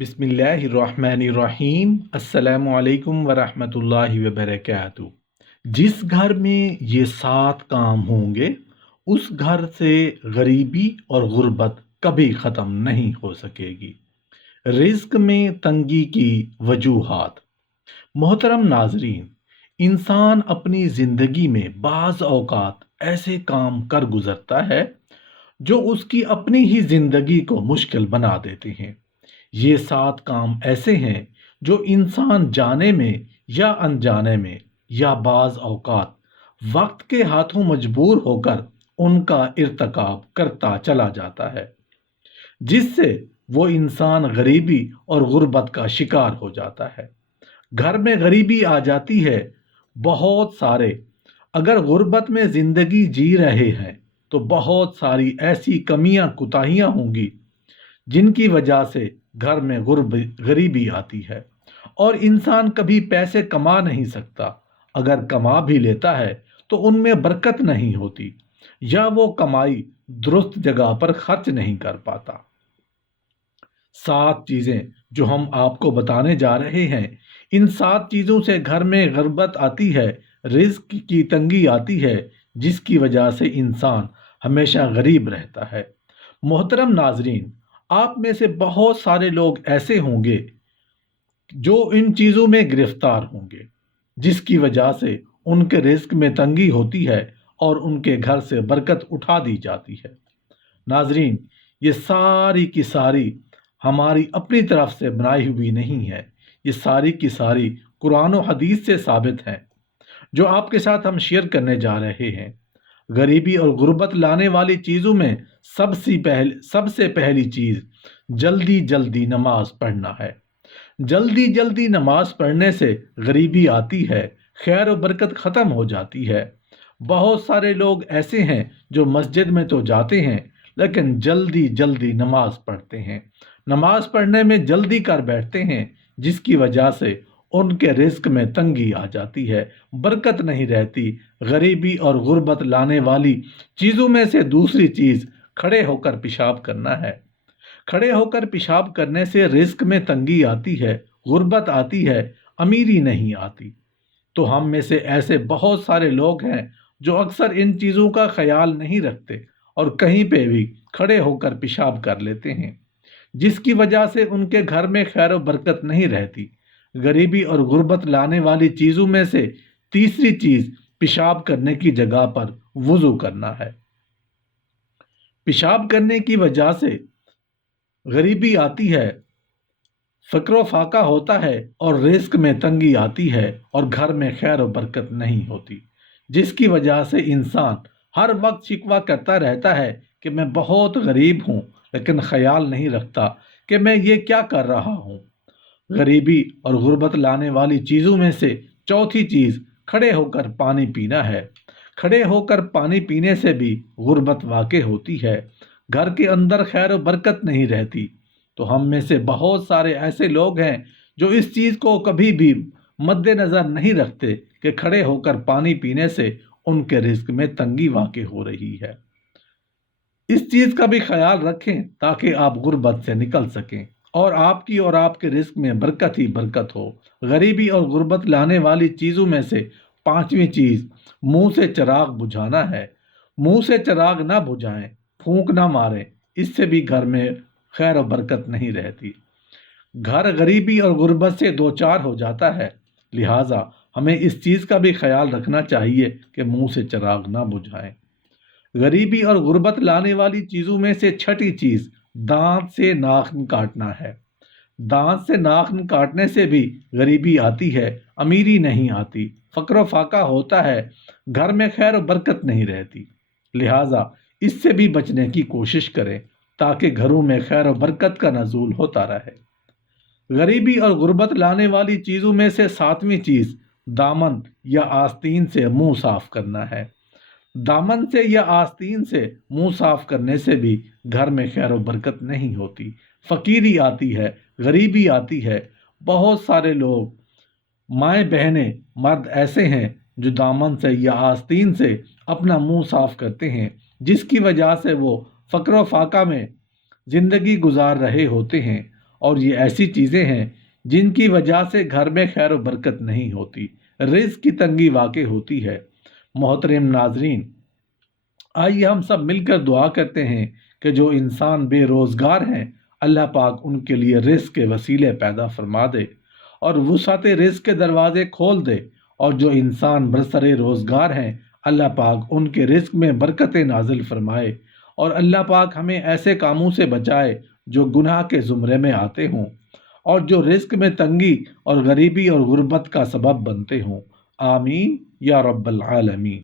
बिस्मिल्लाहिर्रहमानिर्रहीम। अस्सलामु अलैकुम वरहमतुल्लाहि वबरकातुहू। जिस घर में ये 7 काम होंगे उस घर से गरीबी और गुर्बत कभी ख़त्म नहीं हो सकेगी। रिज्क में तंगी की वजूहात। मोहतरम नाजरीन, इंसान अपनी ज़िंदगी में बाज़ औक़ात ऐसे काम कर गुज़रता है जो उसकी अपनी ही ज़िंदगी को मुश्किल बना देते हैं। ये 7 काम ऐसे हैं जो इंसान जाने में या अनजाने में या बाज़ औक़ात वक्त के हाथों मजबूर होकर उनका इर्तकाब करता चला जाता है, जिससे वो इंसान गरीबी और गुर्बत का शिकार हो जाता है। घर में गरीबी आ जाती है बहुत सारे। अगर गुर्बत में ज़िंदगी जी रहे हैं तो बहुत सारी ऐसी कमियां कुताहियां होंगी जिनकी वजह से घर में गरीबी आती है और इंसान कभी पैसे कमा नहीं सकता। अगर कमा भी लेता है तो उनमें बरकत नहीं होती या वो कमाई दुरुस्त जगह पर खर्च नहीं कर पाता। 7 चीज़ें जो हम आपको बताने जा रहे हैं, इन 7 चीज़ों से घर में गुर्बत आती है, रिज्क की तंगी आती है, जिसकी वजह से इंसान हमेशा गरीब रहता है। मोहतरम नाजरीन, आप में से बहुत सारे लोग ऐसे होंगे जो इन चीज़ों में गिरफ्तार होंगे, जिसकी वजह से उनके रिज्क में तंगी होती है और उनके घर से बरकत उठा दी जाती है। नाजरीन, ये सारी की सारी हमारी अपनी तरफ से बनाई हुई नहीं है, ये सारी की सारी कुरान और हदीस से साबित हैं, जो आपके साथ हम शेयर करने जा रहे हैं। गरीबी और गुर्बत लाने वाली चीज़ों में सबसे पहली चीज़ जल्दी जल्दी नमाज पढ़ना है। जल्दी जल्दी नमाज पढ़ने से गरीबी आती है, खैर और बरकत ख़त्म हो जाती है। बहुत सारे लोग ऐसे हैं जो मस्जिद में तो जाते हैं लेकिन जल्दी जल्दी नमाज पढ़ते हैं, नमाज पढ़ने में जल्दी कर बैठते हैं, जिसकी वजह से उनके रिज्क में तंगी आ जाती है, बरकत नहीं रहती। गरीबी और गुर्बत लाने वाली चीज़ों में से दूसरी चीज़ खड़े होकर पेशाब करना है। खड़े होकर पेशाब करने से रिज्क में तंगी आती है, गुर्बत आती है, अमीरी नहीं आती। तो हम में से ऐसे बहुत सारे लोग हैं जो अक्सर इन चीज़ों का ख्याल नहीं रखते और कहीं पे भी खड़े होकर पेशाब कर लेते हैं, जिसकी वजह से उनके घर में खैर और बरकत नहीं रहती। गरीबी और गुर्बत लाने वाली चीज़ों में से तीसरी चीज़ पेशाब करने की जगह पर वुज़ू करना है। पेशाब करने की वजह से गरीबी आती है, फ़क्र फाका होता है और रिज़्क में तंगी आती है और घर में खैर और बरकत नहीं होती, जिसकी वजह से इंसान हर वक्त शिकवा करता रहता है कि मैं बहुत गरीब हूँ, लेकिन ख्याल नहीं रखता कि मैं ये क्या कर रहा हूँ। गरीबी और गुर्बत लाने वाली चीज़ों में से चौथी चीज़ खड़े होकर पानी पीना है। खड़े होकर पानी पीने से भी गुर्बत वाक़ई होती है, घर के अंदर खैर और बरकत नहीं रहती। तो हम में से बहुत सारे ऐसे लोग हैं जो इस चीज़ को कभी भी मद्देनज़र नहीं रखते कि खड़े होकर पानी पीने से उनके रिज्क में तंगी वाक़ई हो रही है। इस चीज़ का भी ख्याल रखें ताकि आप गुर्बत से निकल सकें और आपकी और आपके रिस्क में बरकत ही बरकत हो। गरीबी और गुर्बत लाने वाली चीज़ों में से पांचवी चीज़ मुंह से चिराग बुझाना है। मुंह से चिराग ना बुझाएं, फूंक ना मारें, इससे भी घर में खैर और बरकत नहीं रहती। घर गरीबी और गुर्बत से दो चार हो जाता है, लिहाजा हमें इस चीज़ का भी ख्याल रखना चाहिए कि मुंह से चिराग ना बुझाएं। गरीबी और गुर्बत लाने वाली चीज़ों में से छठी चीज़ दांत से नाखून काटना है। दांत से नाखून काटने से भी गरीबी आती है, अमीरी नहीं आती, फ़क्र फाका होता है, घर में खैर और बरकत नहीं रहती। लिहाजा इससे भी बचने की कोशिश करें ताकि घरों में खैर और बरकत का नज़ूल होता रहे। गरीबी और गुर्बत लाने वाली चीज़ों में से सातवीं चीज़ दामन या आस्तीन से मुंह साफ करना है। दामन से या आस्तीन से मुंह साफ करने से भी घर में खैर और बरकत नहीं होती, फ़कीरी आती है, गरीबी आती है। बहुत सारे लोग, माएँ बहनें, मर्द ऐसे हैं जो दामन से या आस्तीन से अपना मुंह साफ करते हैं, जिसकी वजह से वो फ़क्र फाका में ज़िंदगी गुजार रहे होते हैं اور یہ ایسی چیزیں ہیں جن کی وجہ سے گھر میں خیر و برکت نہیں ہوتی، رزق کی تنگی واقع ہوتی ہے۔ محترم ناظرین، آئیے ہم سب مل کر دعا کرتے ہیں کہ جو انسان بے روزگار ہیں، اللہ پاک ان کے لیے رزق کے وسیلے پیدا فرما دے اور وسعت رزق کے دروازے کھول دے، اور جو انسان برسر روزگار ہیں، اللہ پاک ان کے رزق میں برکتیں نازل فرمائے، اور اللہ پاک ہمیں ایسے کاموں سے بچائے جو گناہ کے زمرے میں آتے ہوں اور جو رزق میں تنگی اور غریبی اور غربت کا سبب بنتے ہوں۔ آمین یا رب العالمین۔